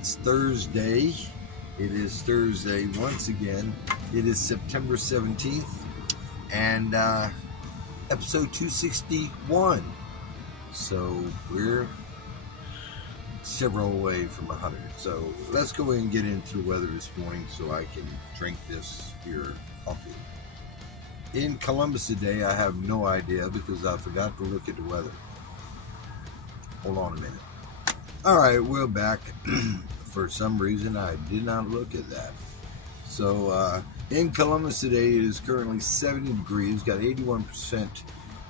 It's Thursday. It is Thursday once again. It is September 17th and episode 261. So we're several away from 100. So let's go ahead and get into the weather this morning so I can drink this here coffee. In Columbus today, I have no idea because I forgot to look at the weather. Hold on a minute. All right, we're back. For some reason, I did not look at that. So in Columbus today, it is currently 70 degrees, got 81%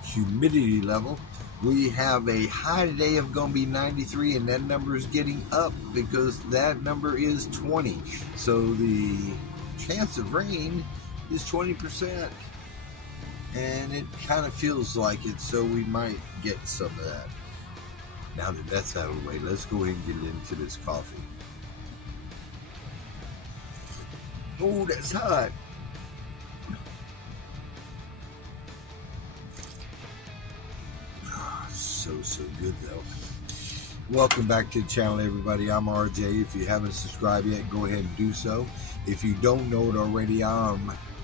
humidity level. We have a high today of going to be 93, and that number is getting up because that number is 20. So the chance of rain is 20%. And it kind of feels like it, so we might get some of that. Now that that's out of the way, let's go ahead and get into this coffee. Oh, that's hot. So good though. Welcome back to the channel, everybody. I'm RJ. If you haven't subscribed yet, go ahead and do so. If you don't know it already, I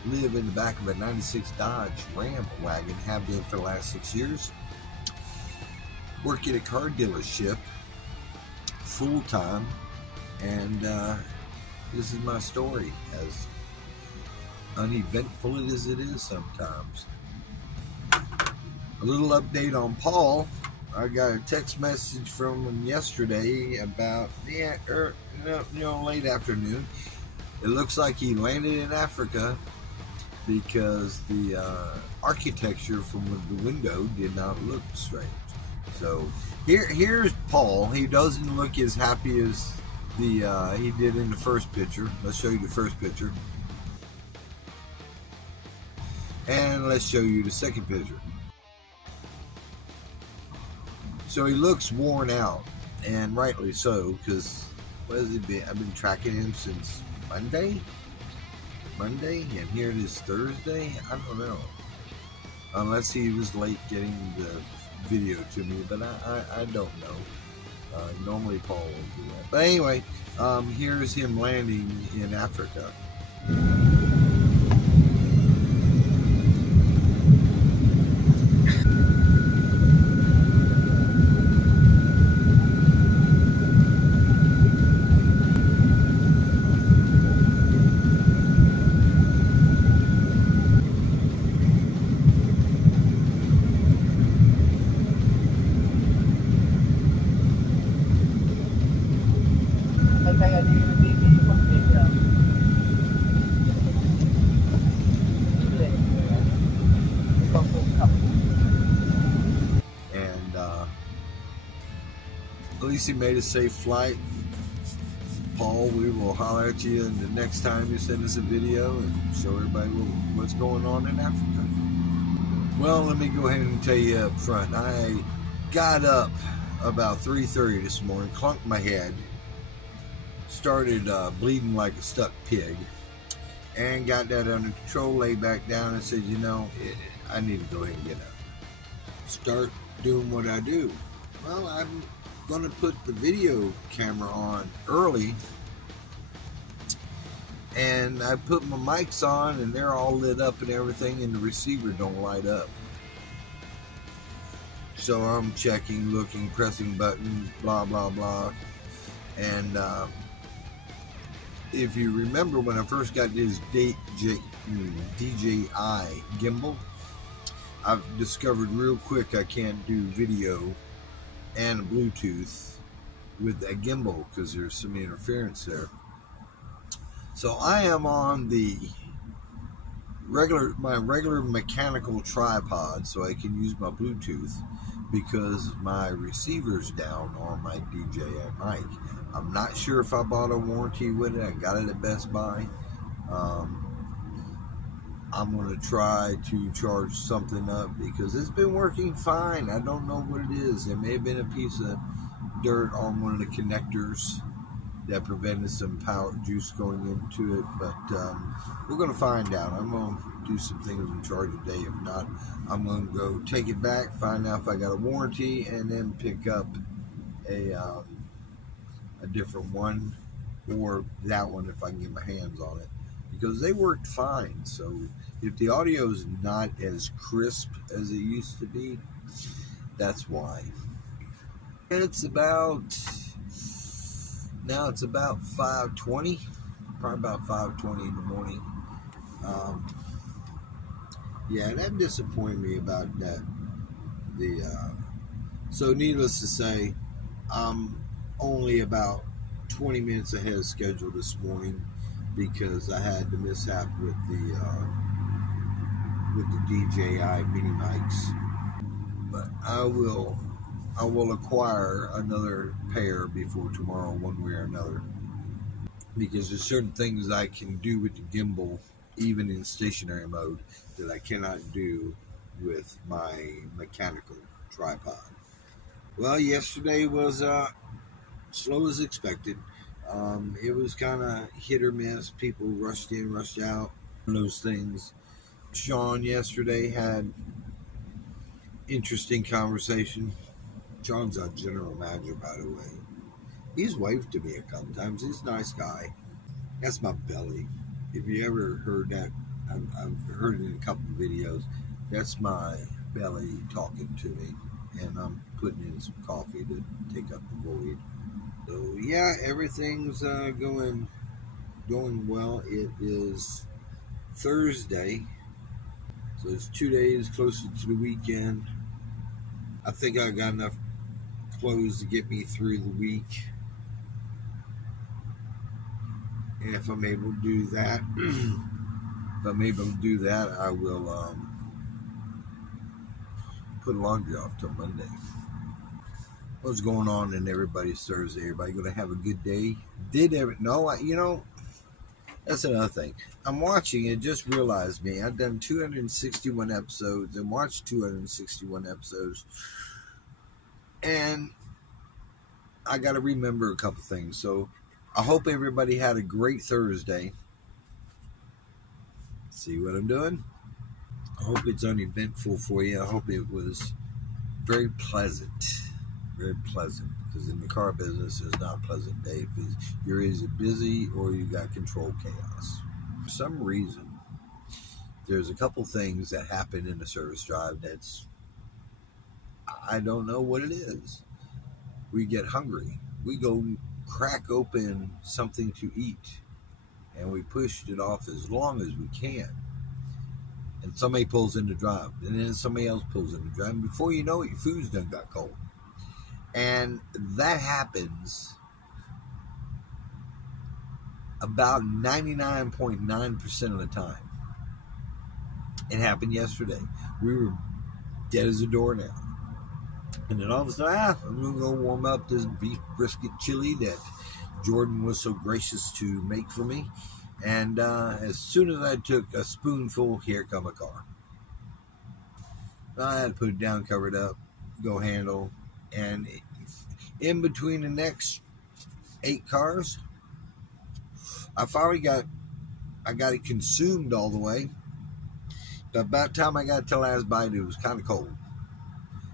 live in the back of a 96 Dodge Ram wagon, have been for the last 6 years. Work at a car dealership full time, and this is my story, as uneventful as it is sometimes. A little update on Paul. I got a text message from him yesterday about late afternoon. It looks like he landed in Africa because the architecture from the window did not look straight. So here's Paul. He doesn't look as happy as he did in the first picture. Let's show you the first picture, and let's show you the second picture. So he looks worn out, and rightly so, because what has it been? I've been tracking him since Monday, and here it is Thursday. I don't know, unless he was late getting the video to me, but I don't know. Normally Paul won't do that. But anyway, here's him landing in Africa. At least he made a safe flight. Paul, we will holler at you the next time you send us a video and show everybody what's going on in Africa. Well, let me go ahead and tell you up front. I got up about 3:30 this morning, clunked my head, started bleeding like a stuck pig, and got that under control, laid back down and said, I need to go ahead and get up. Start doing what I do. Well, I'm going to put the video camera on early, and I put my mics on and they're all lit up and everything, and the receiver don't light up. So I'm checking, looking, pressing buttons, blah blah blah. And if you remember, when I first got this DJI gimbal, I've discovered real quick I can't do video and Bluetooth with that gimbal because there's some interference there. So I am on the my regular mechanical tripod so I can use my Bluetooth because my receiver's down on my DJI mic. I'm not sure if I bought a warranty with it. I got it at Best Buy. I'm going to try to charge something up because it's been working fine. I don't know what it is. There may have been a piece of dirt on one of the connectors that prevented some power juice going into it, but we're going to find out. I'm going to do some things and charge it today. If not, I'm going to go take it back, find out if I got a warranty, and then pick up a a different one, or that one if I can get my hands on it, because they worked fine. So if the audio is not as crisp as it used to be, that's why. It's about 5:20, probably about 5:20 in the morning. Yeah, that disappointed me about that. So needless to say, I'm only about 20 minutes ahead of schedule this morning because I had the mishap with the DJI mini mics. But I will acquire another pair before tomorrow, one way or another, because there's certain things I can do with the gimbal, even in stationary mode, that I cannot do with my mechanical tripod. Well, yesterday was slow as expected. It was kind of hit or miss. People rushed in, rushed out, those things. Sean yesterday had interesting conversation. Sean's our general manager, by the way. He's waved to me a couple times. He's a nice guy. That's my belly. If you ever heard that, I've heard it in a couple of videos. That's my belly talking to me, and I'm putting in some coffee to take up the void. So yeah, everything's going well. It is Thursday, so it's 2 days closer to the weekend. I think I got enough clothes to get me through the week, and if I'm able to do that, I will put laundry off till Monday. What's going on in everybody's Thursday? Everybody going to have a good day? That's another thing. I'm watching it, just realized me. I've done 261 episodes and watched 261 episodes. And I got to remember a couple things. So I hope everybody had a great Thursday. See what I'm doing? I hope it's uneventful for you. I hope it was very pleasant. Very pleasant. Because in the car business, it's not a pleasant day. Because you're either busy or you got control chaos. For some reason, there's a couple things that happen in the service drive that's, I don't know what it is. We get hungry. We go crack open something to eat, and we push it off as long as we can. And somebody pulls in the drive, and then somebody else pulls in the drive, and before you know it, your food's done got cold. And that happens about 99.9% of the time. It happened yesterday. We were dead as a doornail. And then all of a sudden, I'm going to go warm up this beef brisket chili that Jordan was so gracious to make for me. And as soon as I took a spoonful, here come a car. I had to put it down, cover it up, go handle. And in between the next 8 cars, I finally got it consumed all the way. But about the time I got to the last bite, it was kind of cold.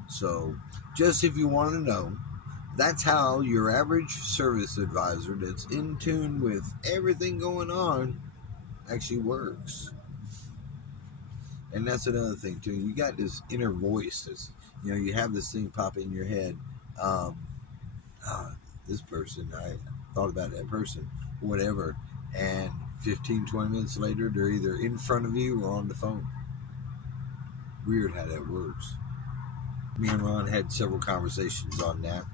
So, just if you want to know, that's how your average service advisor that's in tune with everything going on actually works. And that's another thing too. You got this inner voice. You have this thing pop in your head. This person, I thought about that person, whatever. And 15, 20 minutes later, they're either in front of you or on the phone. Weird how that works. Me and Ron had several conversations on that,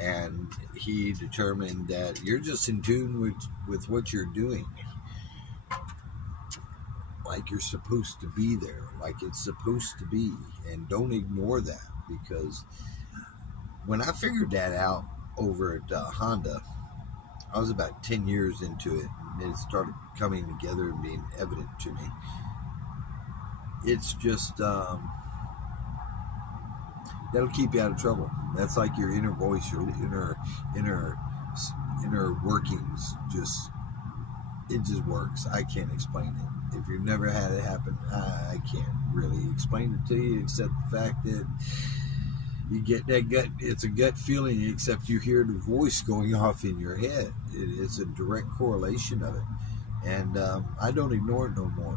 and he determined that you're just in tune with what you're doing. Like you're supposed to be there, like it's supposed to be, and don't ignore that, because when I figured that out over at Honda, I was about 10 years into it, and it started coming together and being evident to me. It's just that'll keep you out of trouble. That's like your inner voice, your inner workings. It just works. I can't explain it. If you've never had it happen, I can't really explain it to you, except the fact that You get that gut. It's a gut feeling, except you hear the voice going off in your head. It's a direct correlation of it, and I don't ignore it no more.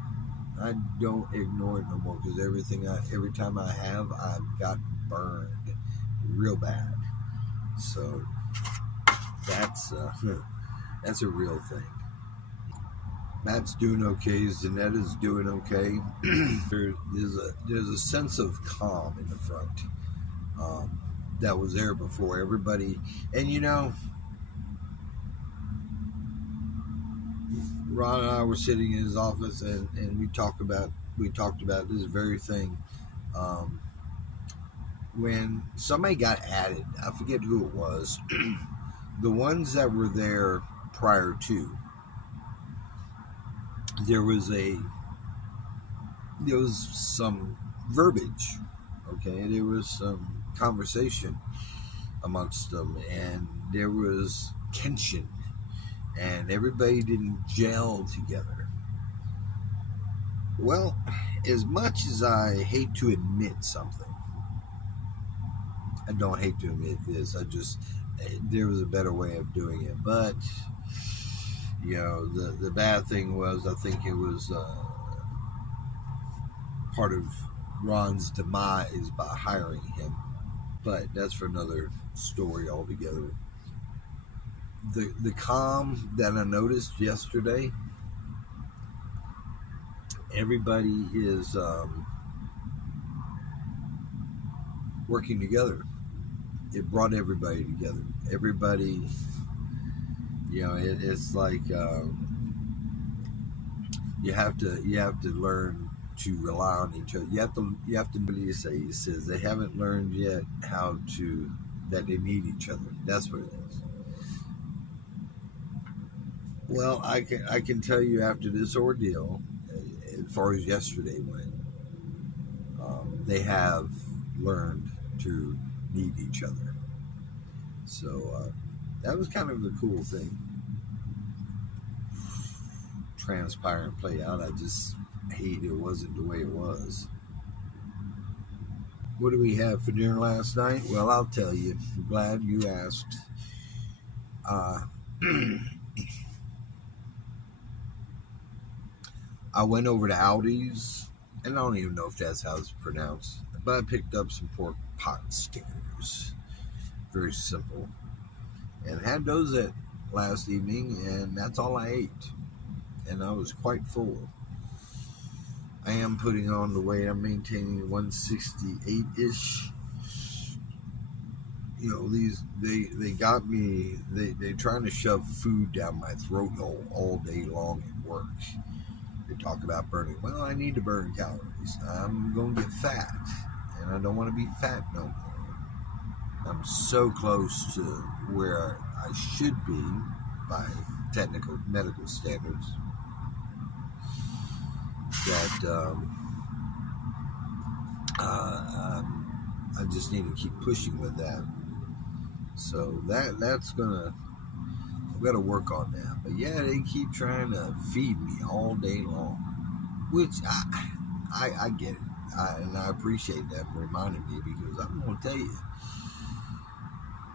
I don't ignore it no more because every time I have, I've got burned real bad. So that's that's a real thing. Matt's doing okay. Zanetta's doing okay. There's a sense of calm in the front that was there before everybody. And you know, Ron and I were sitting in his office, and we talked about this very thing. When somebody got added, I forget who it was. The ones that were there prior to, there was some verbiage, okay? There was some conversation amongst them, and there was tension, and everybody didn't gel together. Well, as much as I hate to admit something, I don't hate to admit this, there was a better way of doing it, but you know, the bad thing was, I think it was part of Ron's demise by hiring him, but that's for another story altogether. The calm that I noticed yesterday, everybody is working together. It brought everybody together. Everybody, you know, it's like you have to learn to rely on each other. You have to. What do you say? He says they haven't learned yet that they need each other. That's what it is. Well, I can tell you after this ordeal, as far as yesterday went, they have learned to need each other. So that was kind of a cool thing. Transpire and play out. I just hate it wasn't the way it was. What do we have for dinner last night? Well, I'll tell you. I'm glad you asked. I went over to Aldi's, and I don't even know if that's how it's pronounced, but I picked up some pork pot stickers. Very simple. And had those at last evening, and that's all I ate. And I was quite full. I am putting on the weight. I'm maintaining 168-ish. You know, they got me, they trying to shove food down my throat hole all day long at work. They talk about burning. Well, I need to burn calories. I'm going to get fat, and I don't want to be fat no more. I'm so close to where I should be by technical medical standards that I just need to keep pushing with that. So that's gonna, I've got to work on that. But yeah, they keep trying to feed me all day long, which I get it, and I appreciate them reminding me, because I'm gonna tell you,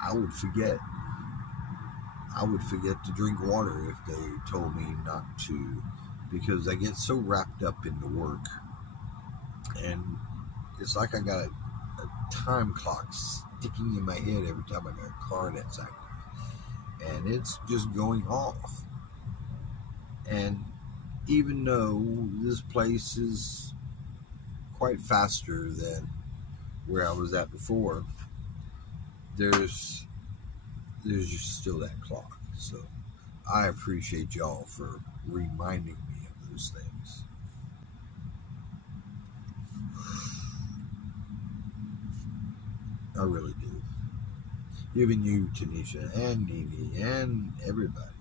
I would forget to drink water if they told me not to, because I get so wrapped up into work, and it's like I got a time clock sticking in my head every time I got a car that's active, and it's just going off. And even though this place is quite faster than where I was at before, there's just still that clock. So I appreciate y'all for reminding me of those things. I really do. Even you, Tanisha, and Nene, and everybody.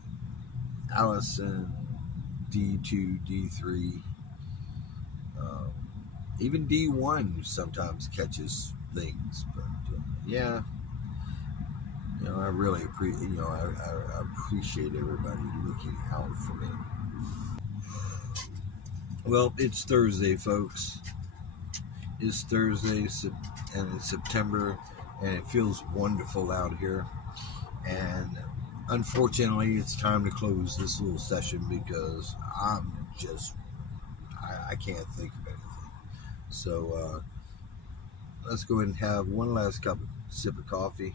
Allison, D2, D3, even D1 sometimes catches things. But yeah, you know, I really appreciate. You know, I appreciate everybody looking out for me. Well, it's Thursday, folks. It's Thursday, and it's September, and it feels wonderful out here. And unfortunately, it's time to close this little session because I can't think of anything. So let's go ahead and have one last sip of coffee.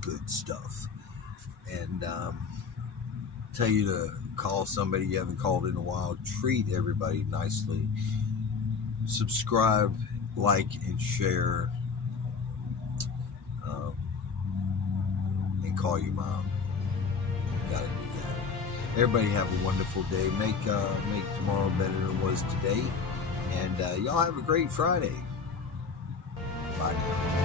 Good stuff. And tell you to call somebody you haven't called in a while. Treat everybody nicely. Subscribe, like, and share. And call your mom. You gotta do that. Everybody have a wonderful day. Make tomorrow better than it was today. And y'all have a great Friday. Bye now.